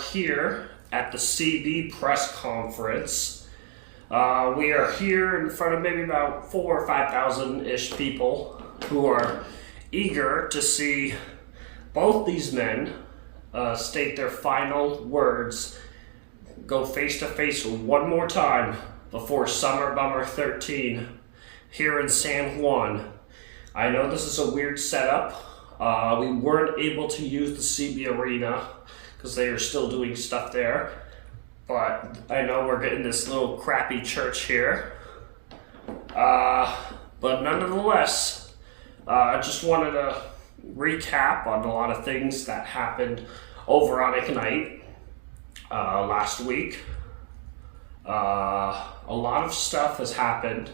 here at the CB press conference. We are here in front of maybe about 4,000 or 5,000-ish people who are eager to see both these men state their final words, go face to face one more time before Summer Bummer 13 here in San Juan. I know this is a weird setup. We weren't able to use the CB Arena because they are still doing stuff there. But I know we're getting this little crappy church here. But nonetheless, I just wanted to recap on a lot of things that happened over on XIII last week. A lot of stuff has happened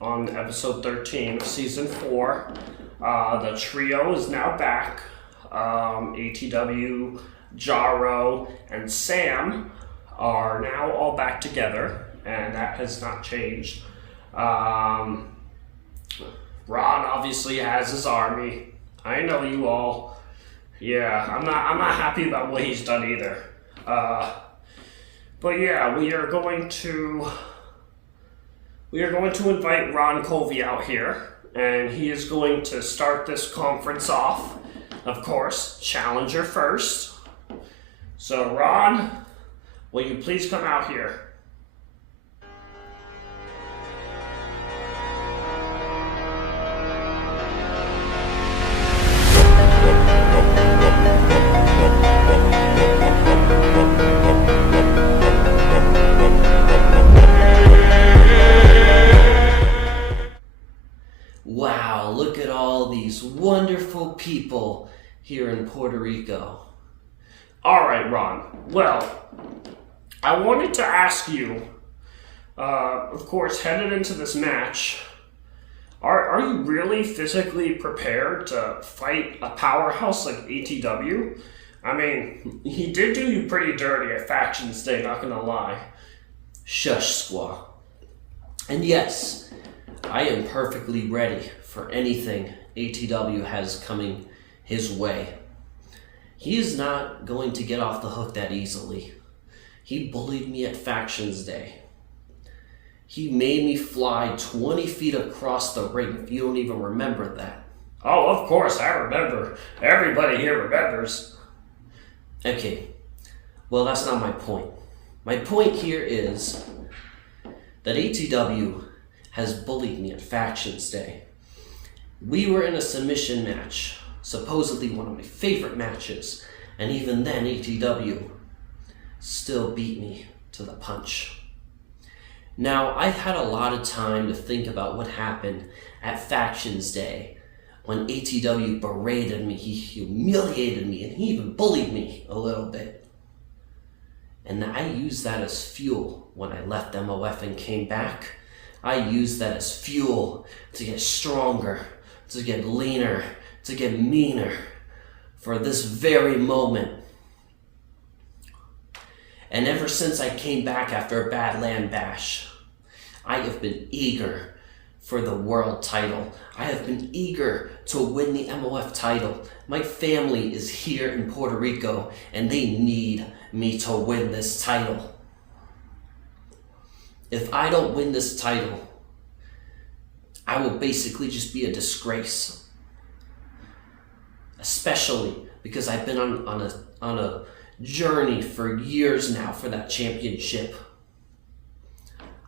on episode 13 of season 4. The trio is now back. ATW, Jaro, and Sam are now all back together, and that has not changed. Ron obviously has his army. I know you all. Yeah, I'm not happy about what he's done either. But yeah, we are going to invite Ron Covey out here, and he is going to start this conference off. Of course, challenger first. So Ron, will you please come out here? Wow, look at all these wonderful people here in Puerto Rico. All right, Ron. Well, I wanted to ask you, of course, headed into this match, are you really physically prepared to fight a powerhouse like ATW? I mean, he did do you pretty dirty at Factions Day, not gonna lie. Shush, squaw. And yes, I am perfectly ready for anything ATW has coming his way. He is not going to get off the hook that easily. He bullied me at Factions Day. He made me fly 20 feet across the ring, if you don't even remember that. Oh, of course, I remember. Everybody here remembers. Okay, well, that's not my point. My point here is that ATW has bullied me at Factions Day. We were in a submission match, supposedly one of my favorite matches, and even then ATW still beat me to the punch. Now, I've had a lot of time to think about what happened at Factions Day when ATW berated me, he humiliated me, and he even bullied me a little bit. And I used that as fuel when I left MOF and came back. I used that as fuel to get stronger, to get leaner, to get meaner for this very moment. And ever since I came back after a bad land bash, I have been eager for the world title. I have been eager to win the MOF title. My family is here in Puerto Rico and they need me to win this title. If I don't win this title, I will basically just be a disgrace. Especially because I've been on a journey for years now for that championship.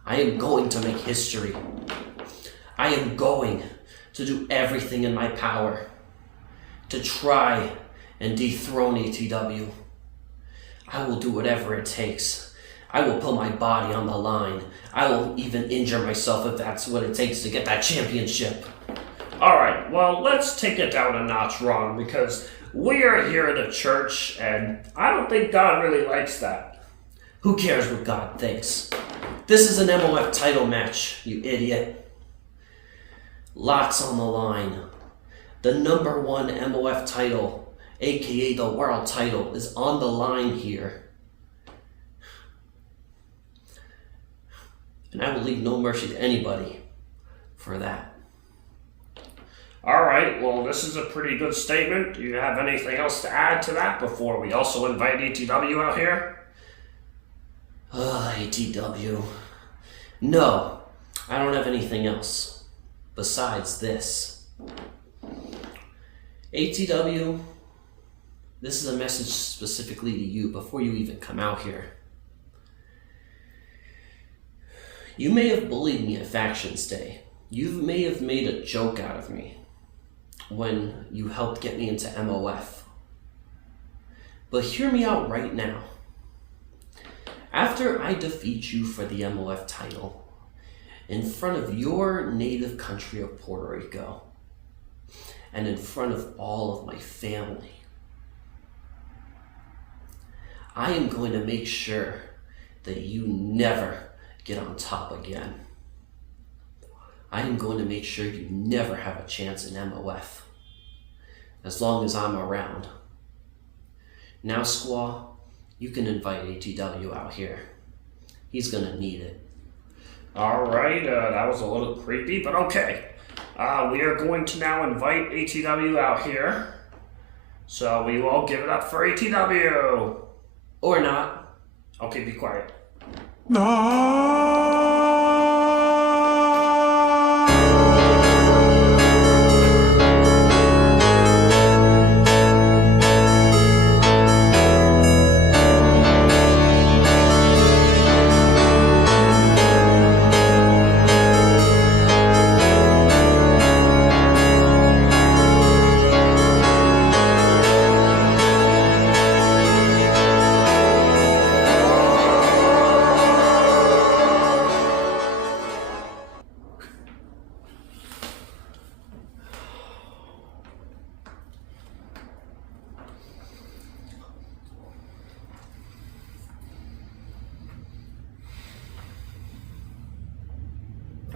I am going to make history. I am going to do everything in my power to try and dethrone ATW. I will do whatever it takes. I will put my body on the line. I will even injure myself if that's what it takes to get that championship. Alright, well, let's take it down a notch, Ron, because we are here at a church, and I don't think God really likes that. Who cares what God thinks? This is an MOF title match, you idiot. Lots on the line. The number 1 MOF title, aka the world title, is on the line here. And I will leave no mercy to anybody for that. Alright. right, well, this is a pretty good statement. Do you have anything else to add to that before we also invite ATW out here? ATW. No, I don't have anything else besides this. ATW, this is a message specifically to you before you even come out here. You may have bullied me at Factions Day. You may have made a joke out of me when you helped get me into MOF. But hear me out right now. After I defeat you for the MOF title in front of your native country of Puerto Rico and in front of all of my family, I am going to make sure that you never get on top again. I am going to make sure you never have a chance in MOF as long as I'm around. Now, Squaw, you can invite ATW out here. He's gonna need it. All right, that was a little creepy, but okay. We are going to now invite ATW out here. So we will give it up for ATW. Or not. Okay, be quiet.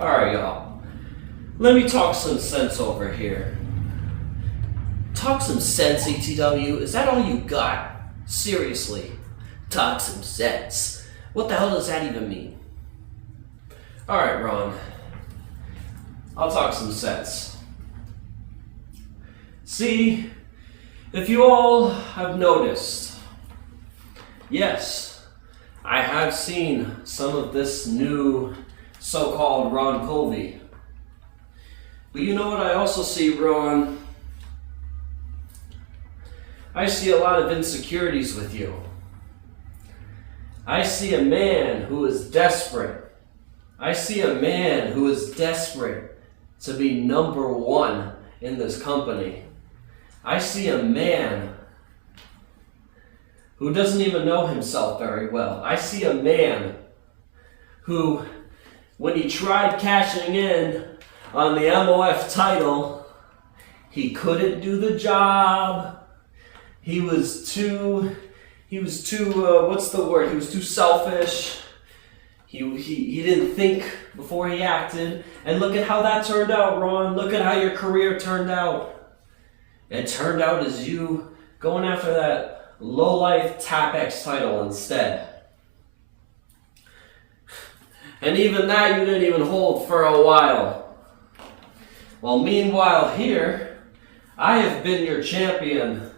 Alright, y'all. Let me talk some sense over here. Talk some sense, ATW? Is that all you got? Seriously. Talk some sense. What the hell does that even mean? Alright, Ron. I'll talk some sense. See, if you all have noticed, yes, I have seen some of this new so-called Ron Colby. But you know what I also see, Ron? I see a lot of insecurities with you. I see a man who is desperate. I see a man who is desperate to be number one in this company. I see a man who doesn't even know himself very well. I see a man who, when he tried cashing in on the MOF title, he couldn't do the job. He was too what's the word? He was too selfish. He didn't think before he acted. And look at how that turned out, Ron. Look at how your career turned out. It turned out as you going after that low-life TAPX title instead. And even that you didn't even hold for a while. Well, meanwhile here, I have been your champion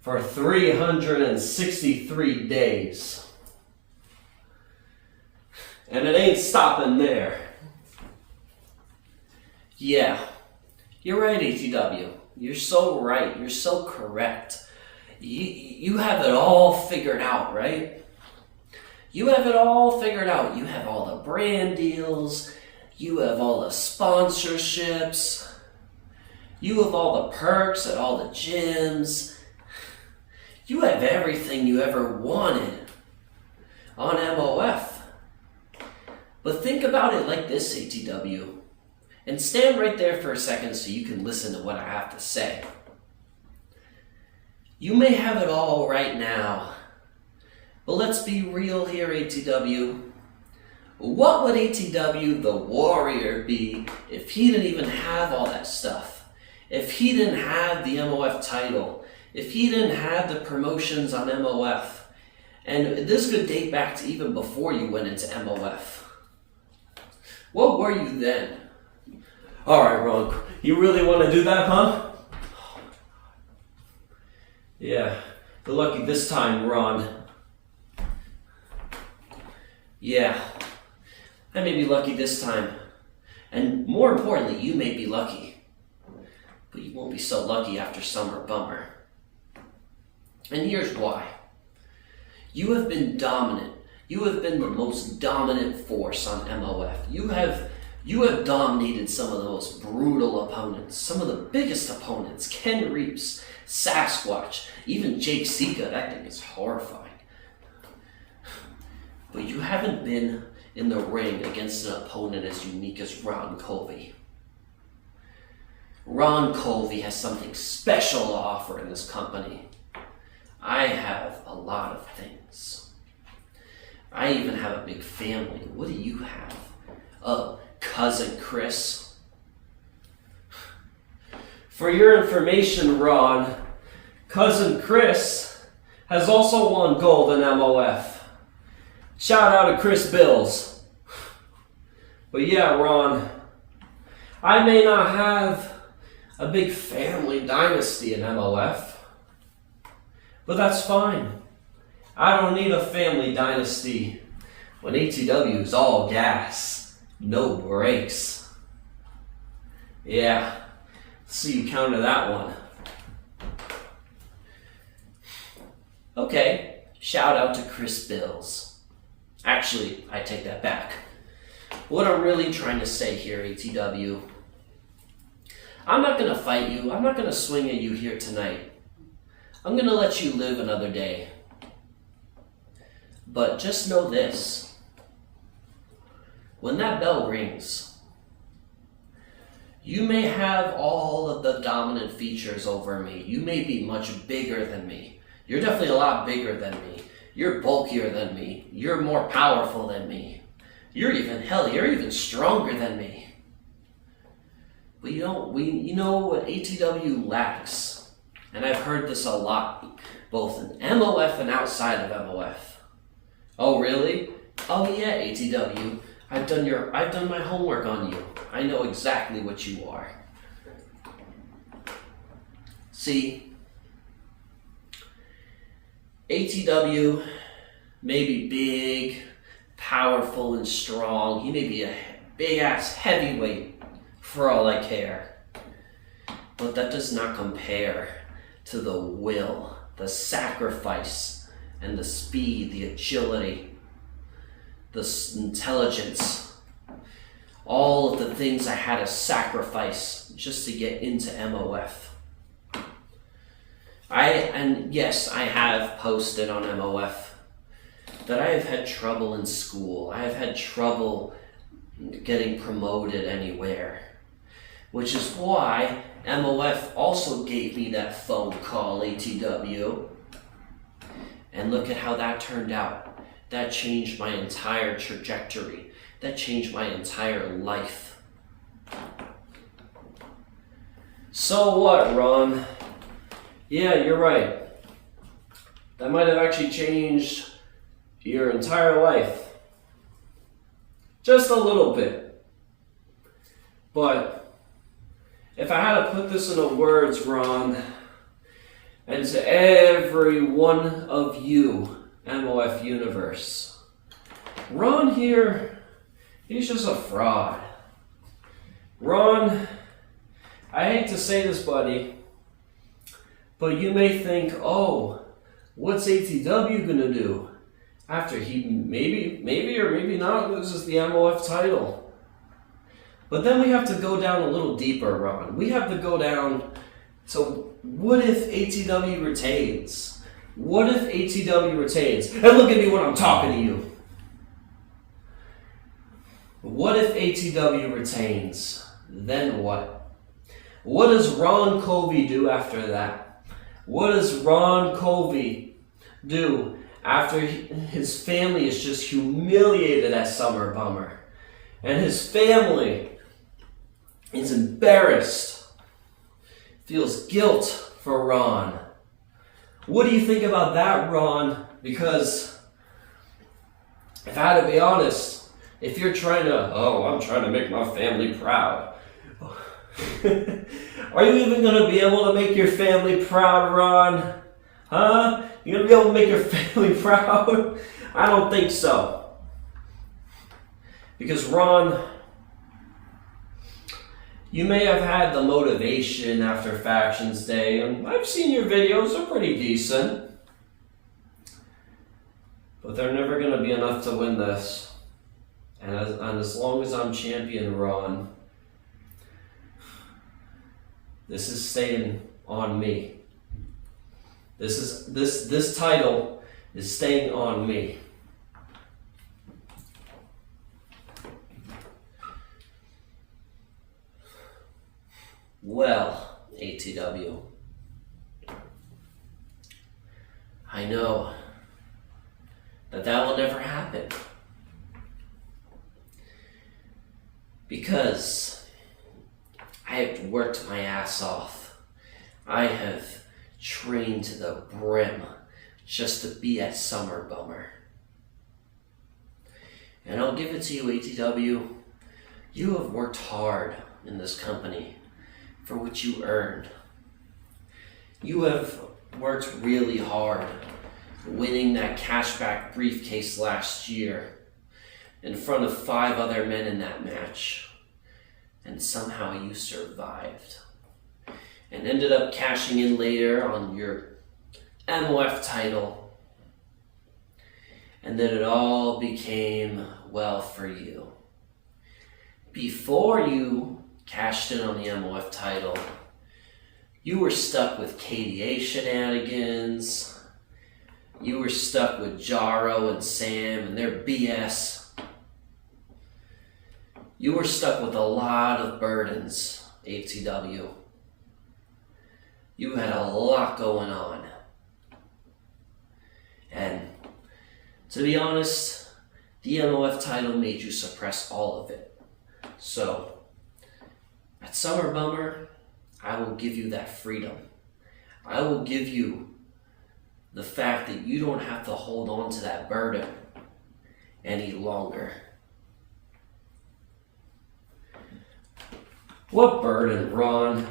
for 363 days. And it ain't stopping there. Yeah, you're right, ATW. You're so right. You're so correct. You have it all figured out, right? You have it all figured out. You have all the brand deals. You have all the sponsorships. You have all the perks at all the gyms. You have everything you ever wanted on MOF. But think about it like this, ATW. And stand right there for a second so you can listen to what I have to say. You may have it all right now. But let's be real here, ATW. What would ATW the Warrior be if he didn't even have all that stuff? If he didn't have the MOF title? If he didn't have the promotions on MOF? And this could date back to even before you went into MOF. What were you then? Alright, Ron, you really want to do that, huh? Yeah, you're lucky this time, Ron. Yeah, I may be lucky this time. And more importantly, you may be lucky. But you won't be so lucky after Summer Bummer. And here's why. You have been dominant. You have been the most dominant force on MOF. You have dominated some of the most brutal opponents, some of the biggest opponents. Ken Reeves, Sasquatch, even Jake Sika. That thing is horrifying. But you haven't been in the ring against an opponent as unique as Ron Covey. Ron Covey has something special to offer in this company. I have a lot of things. I even have a big family. What do you have? Cousin Chris. For your information, Ron, Cousin Chris has also won gold in MOF. Shout out to Chris Bills. But yeah, Ron, I may not have a big family dynasty in MOF, but that's fine. I don't need a family dynasty when ATW is all gas, no brakes. Yeah, see you counter that one. Okay, shout out to Chris Bills. Actually, I take that back. What I'm really trying to say here, ATW, I'm not going to fight you. I'm not going to swing at you here tonight. I'm going to let you live another day. But just know this. When that bell rings, you may have all of the dominant features over me. You may be much bigger than me. You're definitely a lot bigger than me. You're bulkier than me. You're more powerful than me. You're even stronger than me. But you know what ATW lacks, and I've heard this a lot, both in MOF and outside of MOF. Oh really? Oh yeah, ATW. I've done my homework on you. I know exactly what you are. See, ATW may be big, powerful, and strong. He may be a big-ass heavyweight for all I care. But that does not compare to the will, the sacrifice, and the speed, the agility, the intelligence, all of the things I had to sacrifice just to get into MOF. Yes, I have posted on MOF that I have had trouble in school. I have had trouble getting promoted anywhere, which is why MOF also gave me that phone call, ATW. And look at how that turned out. That changed my entire trajectory. That changed my entire life. So what, Ron? Yeah, you're right. That might have actually changed your entire life. Just a little bit. But if I had to put this into words, Ron, and to every one of you, MOF Universe, Ron here, he's just a fraud. Ron, I hate to say this, buddy, but you may think, oh, what's ATW gonna do after he maybe or maybe not loses the MOF title? But then we have to go down a little deeper, Ron. We have to go down, so what if ATW retains? What if ATW retains? And look at me when I'm talking to you. What if ATW retains? Then what? What does Ron Covey do after that? What does Ron Covey do after his family is just humiliated at Summer Bummer? And his family is embarrassed, feels guilt for Ron. What do you think about that, Ron? Because if I had to be honest, if you're trying to, I'm trying to make my family proud. Are you even going to be able to make your family proud, Ron? Huh? You going to be able to make your family proud? I don't think so. Because Ron, you may have had the motivation after Factions Day, and I've seen your videos, they're pretty decent. But they're never going to be enough to win this. And as long as I'm champion, Ron, this is staying on me. This title is staying on me. Well, ATW, I know that will never happen. Because I have worked my ass off. I have trained to the brim just to be at Summer Bummer. And I'll give it to you, ATW. You have worked hard in this company for what you earned. You have worked really hard winning that cashback briefcase last year in front of 5 other men in that match. And somehow you survived. And ended up cashing in later on your MOF title. And then it all became well for you. Before you cashed in on the MOF title, you were stuck with KDA shenanigans. You were stuck with Jaro and Sam and their BS. You were stuck with a lot of burdens, ATW. You had a lot going on. And to be honest, the MOF title made you suppress all of it. So, at Summer Bummer, I will give you that freedom. I will give you the fact that you don't have to hold on to that burden any longer. What burden, Ron?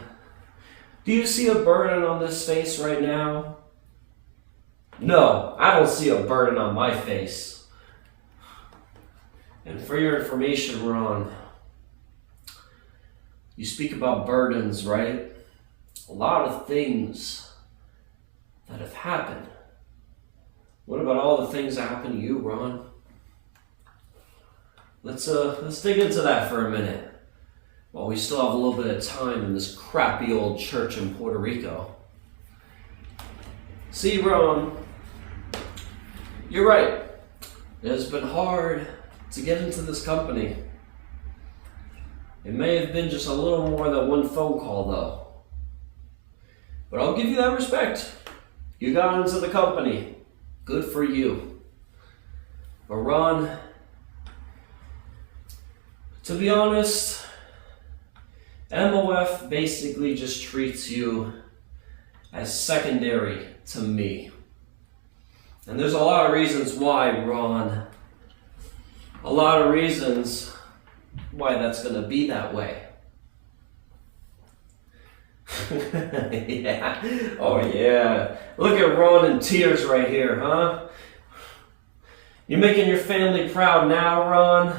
Do you see a burden on this face right now? No, I don't see a burden on my face. And for your information, Ron, you speak about burdens, right? A lot of things that have happened. What about all the things that happened to you, Ron? Let's dig into that for a minute. While we still have a little bit of time in this crappy old church in Puerto Rico. See, Ron, you're right. It has been hard to get into this company. It may have been just a little more than one phone call, though. But I'll give you that respect. You got into the company. Good for you. But Ron, to be honest, MOF basically just treats you as secondary to me. And there's a lot of reasons why, Ron. A lot of reasons why that's going to be that way. Yeah. Oh, yeah. Look at Ron in tears right here, huh? You making your family proud now, Ron?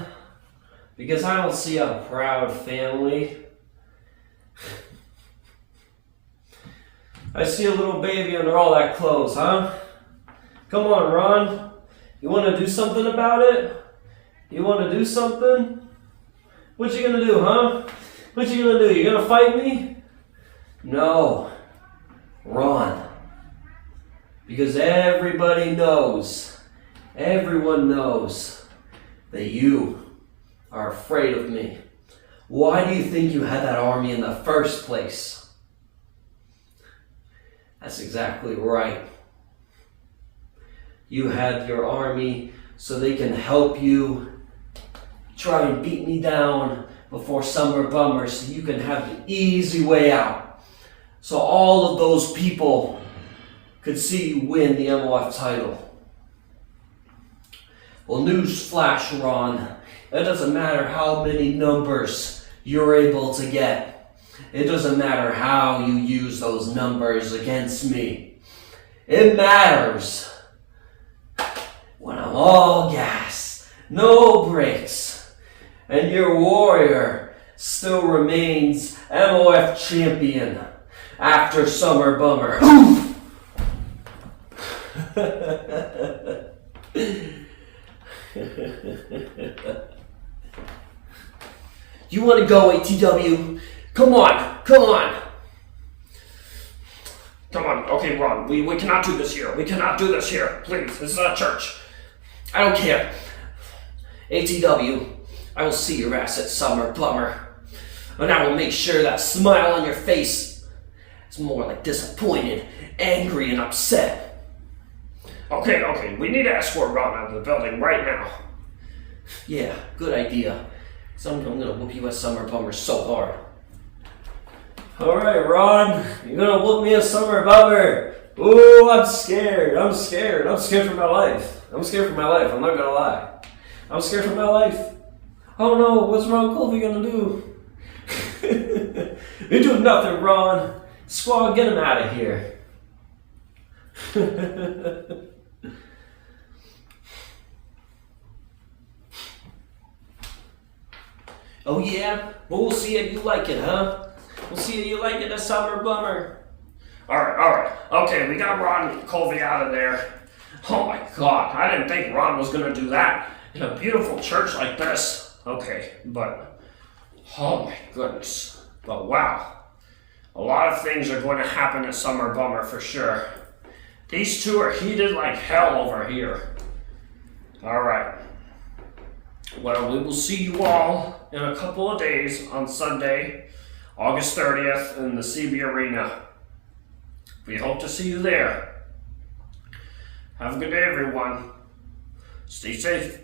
Because I don't see a proud family. I see a little baby under all that clothes, huh? Come on, Ron. You want to do something about it? You want to do something? What you gonna do, huh? What you gonna do? You gonna fight me? No, Ron. Because everybody knows, everyone knows that you are afraid of me. Why do you think you had that army in the first place? That's exactly right. You had your army so they can help you try and beat me down before Summer Bummer so you can have the easy way out. So all of those people could see you win the MOF title. Well, news flash, Ron. It doesn't matter how many numbers you're able to get. It doesn't matter how you use those numbers against me. It matters when I'm all gas, no brakes, and your warrior still remains MOF champion after Summer Bummer. You want to go, ATW? Come on, come on. Come on, okay, Ron, we cannot do this here. We cannot do this here. Please, this is not church. I don't care. ATW, I will see your ass at Summer Bummer. And I will make sure that smile on your face is more like disappointed, angry, and upset. Okay, we need to escort Ron out of the building right now. Yeah, good idea. So I'm gonna whoop you at Summer Bummer so hard. Alright, Ron, you're gonna whoop me at Summer Bummer. Ooh, I'm scared. I'm scared for my life. I'm not gonna lie. I'm scared for my life. Oh no, what's Ron Colby gonna do? You do nothing, Ron. Squad, get him out of here. Oh yeah? Well, we'll see if you like it, huh? We'll see if you like it at Summer Bummer. Alright. Okay, we got Ron Colby out of there. Oh my god, I didn't think Ron was gonna do that in a beautiful church like this. Okay, but, oh my goodness. But wow, a lot of things are going to happen at Summer Bummer for sure. These two are heated like hell over here. Alright. Well, we will see you all in a couple of days on Sunday, August 30th in the CB Arena. We hope to see you there. Have a good day, everyone. Stay safe.